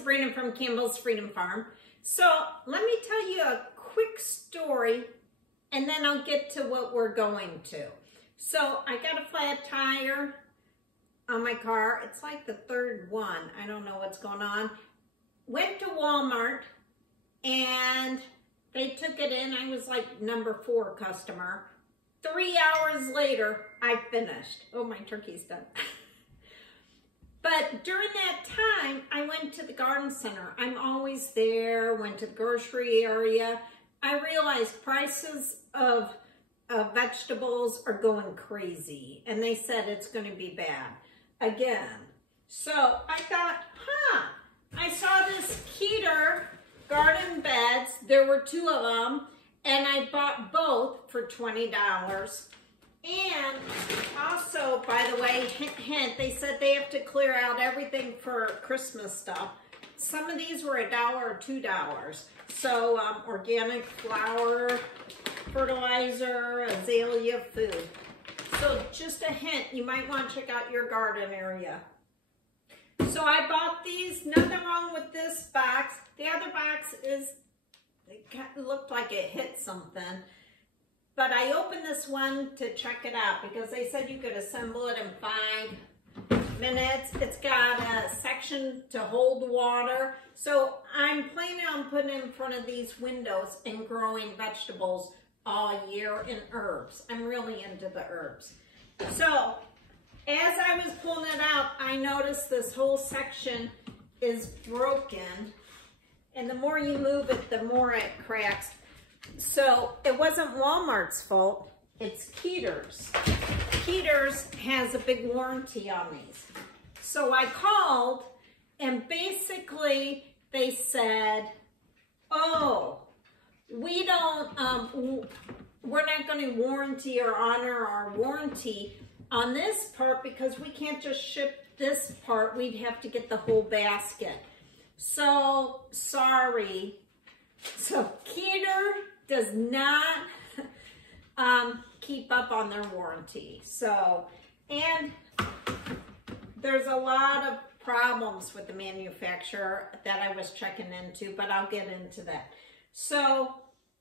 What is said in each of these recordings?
Sabrina from Campbell's Freedom Farm. So let me tell you a quick story and then I'll get to what we're going to. So I got a flat tire on my car. It's like the third one. I don't know what's going on. Went to Walmart and they took it in. I was like number 4 customer. 3 hours later, I finished. Oh, my turkey's done. But during that time, I went to the garden center. I'm always there, went to the grocery area. I realized prices of vegetables are going crazy. And they said it's going to be bad again. So I thought, I saw this Keter garden beds. There were 2 of them. And I bought both for $20. And also, by the way, hint, hint, they said they have to clear out everything for Christmas stuff. Some of these were $1 or $2. So organic flour, fertilizer, azalea food. So just a hint, you might want to check out your garden area. So I bought these, nothing wrong with this box. The other box is, it looked like it hit something. But I opened this one to check it out because they said you could assemble it in 5 minutes. It's got a section to hold water. So I'm planning on putting it in front of these windows and growing vegetables all year and herbs. I'm really into the herbs. So as I was pulling it out, I noticed this whole section is broken. And the more you move it, the more it cracks. So it wasn't Walmart's fault, it's Keter's. Keter's has a big warranty on these. So I called and basically they said, oh, we don't, we're not going to warranty or honor our warranty on this part because we can't just ship this part. We'd have to get the whole basket. So, sorry. So, Keter does not keep up on their warranty. So, and there's a lot of problems with the manufacturer that I was checking into, but I'll get into that. So,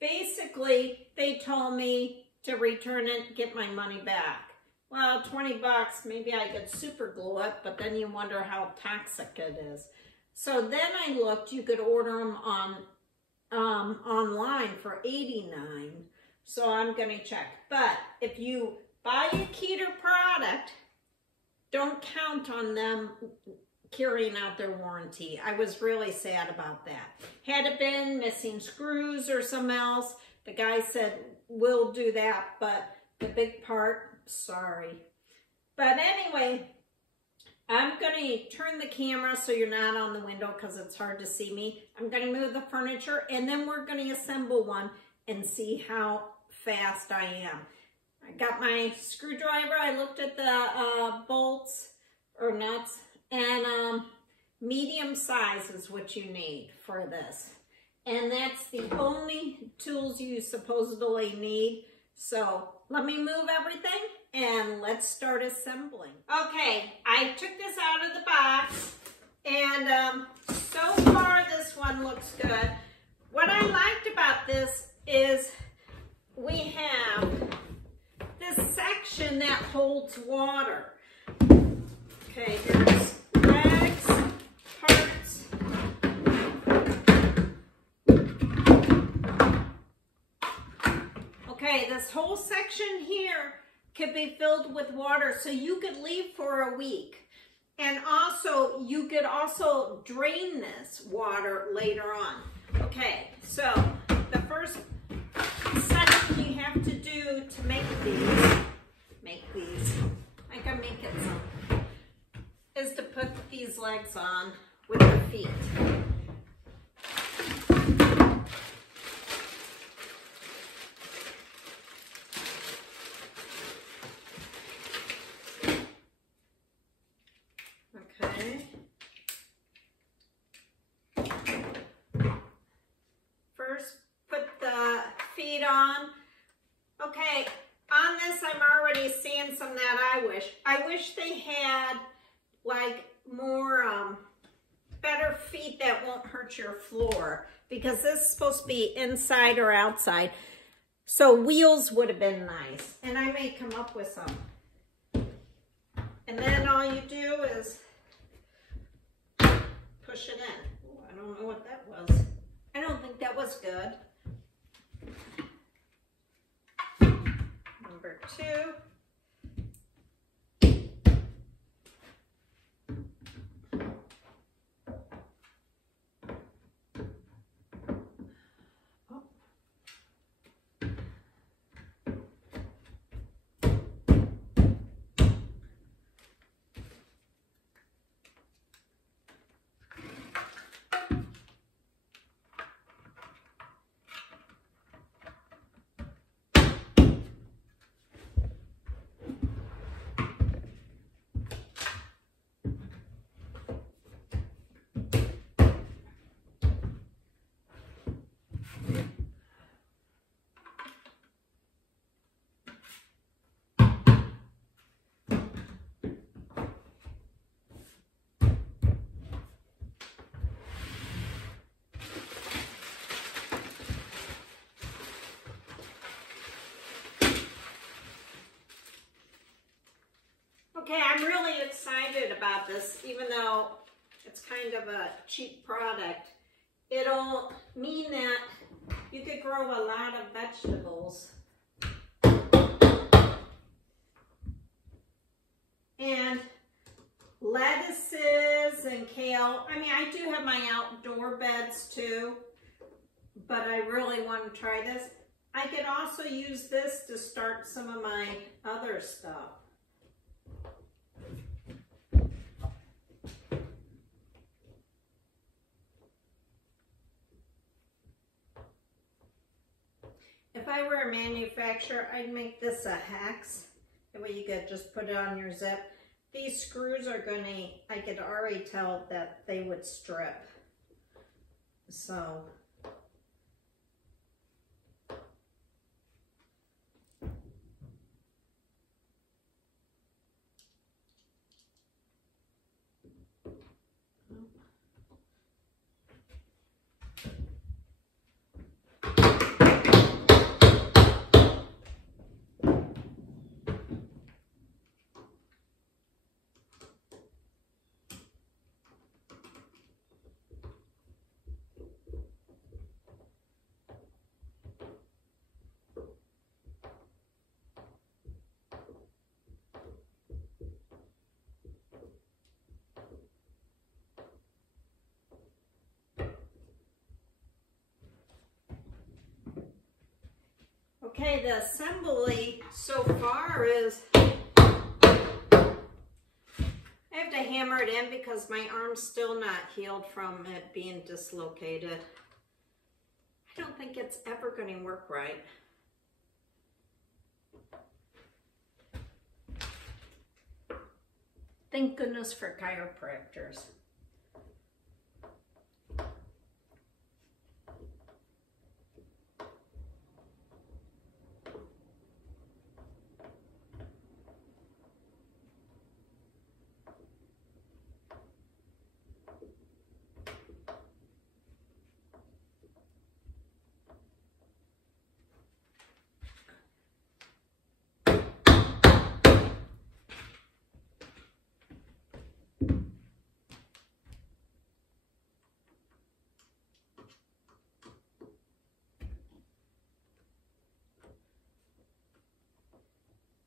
basically, they told me to return it, get my money back. Well, 20 bucks, maybe I could super glue it, but then you wonder how toxic it is. So then I looked, you could order them on online for $89. So I'm going to check. But if you buy a Keter product, don't count on them carrying out their warranty. I was really sad about that. Had it been missing screws or something else, the guy said, we'll do that, but the big part, sorry. But anyway, I'm going to turn the camera so you're not on the window because it's hard to see me. I'm going to move the furniture and then we're going to assemble one and see how fast I am. I got my screwdriver. I looked at the bolts or nuts and medium size is what you need for this. And that's the only tools you supposedly need. So let me move everything and let's start assembling. Okay, I took this out of the box and so far this one looks good. What I liked about this is we have this section that holds water. Okay, there's legs, parts. Okay, this whole section here could be filled with water, so you could leave for a week. And also, you could also drain this water later on. Okay, so the first setting you have to do to make these, I can make it some, is to put these legs on with the feet. Okay. First, put the feet on. Okay, on this I'm already seeing some that I wish. I wish they had like more better feet feet that won't hurt your floor, because this is supposed to be inside or outside. So wheels would have been nice. And I may come up with some. And then all you do is push it in. Ooh, I don't know what that was. I don't think that was good. Number 2. Okay, I'm really excited about this, even though it's kind of a cheap product. It'll mean that you could grow a lot of vegetables. And lettuces and kale. I mean, I do have my outdoor beds too, but I really want to try this. I could also use this to start some of my other stuff. If I were a manufacturer, I'd make this a hex. That way you could just put it on your zip. These screws are going to, I could already tell that they would strip. So, okay, the assembly so far is, I have to hammer it in because my arm's still not healed from it being dislocated. I don't think it's ever going to work right. Thank goodness for chiropractors.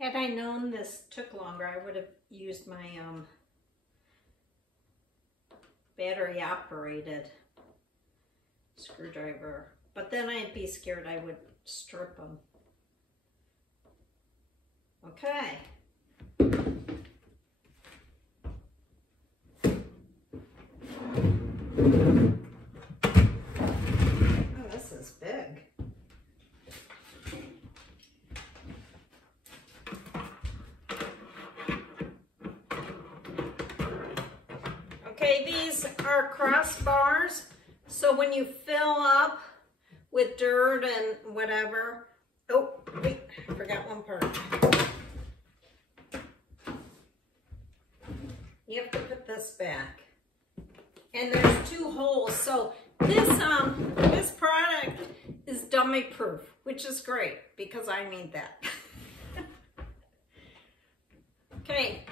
Had I known this took longer, I would have used my battery operated screwdriver. But then I'd be scared I would strip them. Okay. Oh, this is big. Okay, these are crossbars, so when you fill up with dirt and whatever, oh, wait, I forgot one part. You have to put this back. and there's 2 holes. So this product is dummy proof, which is great because I need that. Okay,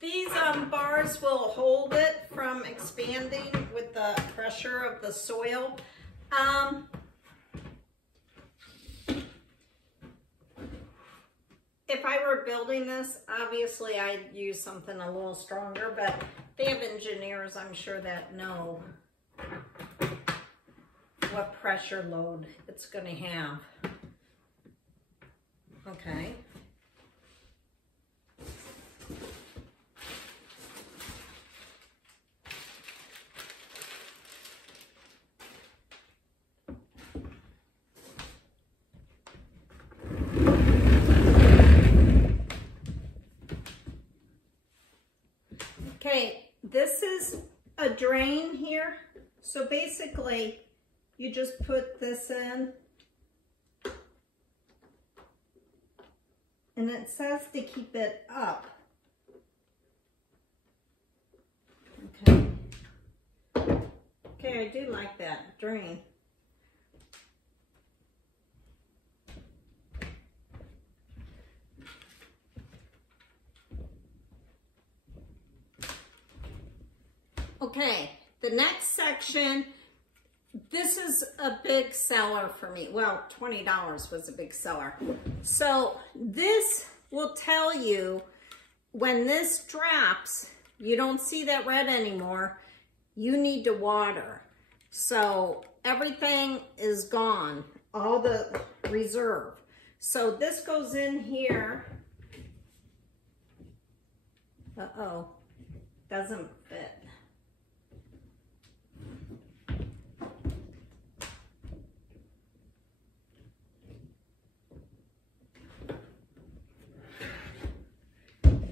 these bars will hold it from expanding with the pressure of the soil. If I were building this, obviously I'd use something a little stronger, but they have engineers, I'm sure, that know what pressure load it's going to have. Okay. Okay, this is a drain here. So basically, you just put this in. And it says to keep it up. Okay. Okay, I do like that drain. Okay, the next section, this is a big seller for me. Well, $20 was a big seller. So this will tell you when this drops, you don't see that red anymore, you need to water. So everything is gone, all the reserve. So this goes in here. Uh-oh, doesn't fit.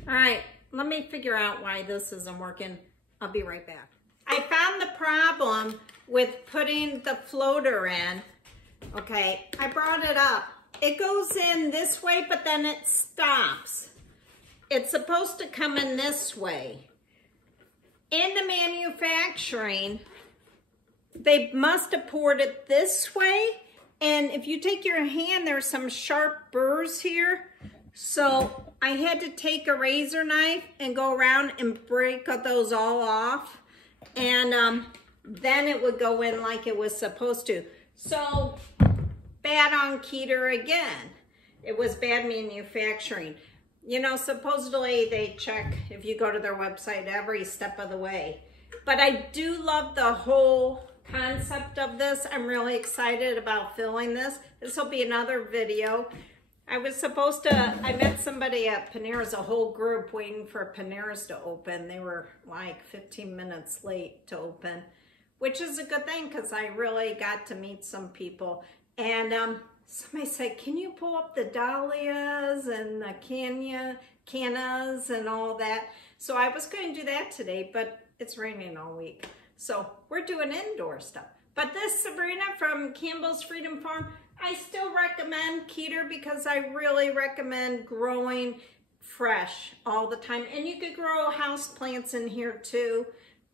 All right, let me figure out why this isn't working. I'll be right back. I found the problem with putting the floater in. Okay, I brought it up. It goes in this way, but then it stops. It's supposed to come in this way. In the manufacturing, they must have poured it this way. And if you take your hand, there's some sharp burrs here. So I had to take a razor knife and go around and break those all off. And then it would go in like it was supposed to. So bad on Keter again. It was bad manufacturing. You know, supposedly they check, if you go to their website, every step of the way. But I do love the whole concept of this. I'm really excited about filling this. This will be another video. I was supposed to, I met somebody at Panera's, a whole group waiting for Panera's to open. They were like 15 minutes late to open, which is a good thing because I really got to meet some people. And somebody said, can you pull up the dahlias and the cannas and all that? So I was going to do that today, but it's raining all week. So we're doing indoor stuff. But this Sabrina from Campbell's Freedom Farm, I still recommend Keter because I really recommend growing fresh all the time. And you could grow house plants in here too.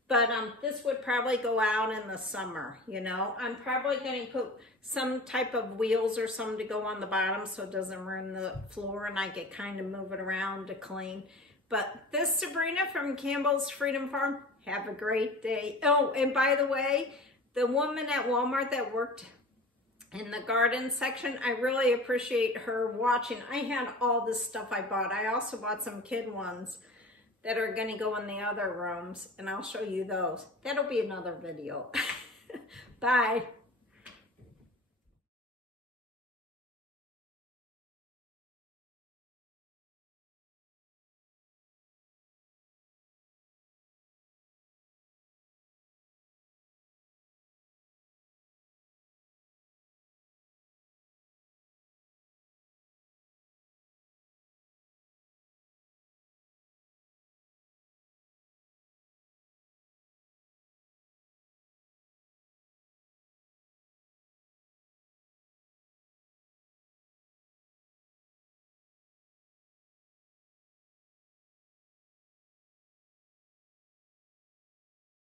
But this would probably go out in the summer, you know. I'm probably going to put some type of wheels or something to go on the bottom so it doesn't ruin the floor and I can kind of move it around to clean. But this Sabrina from Campbell's Freedom Farm, have a great day. Oh, and by the way, the woman at Walmart that worked in the garden section, I really appreciate her watching. I had all this stuff I bought. I also bought some kid ones that are going to go in the other rooms, and I'll show you those. That'll be another video. Bye.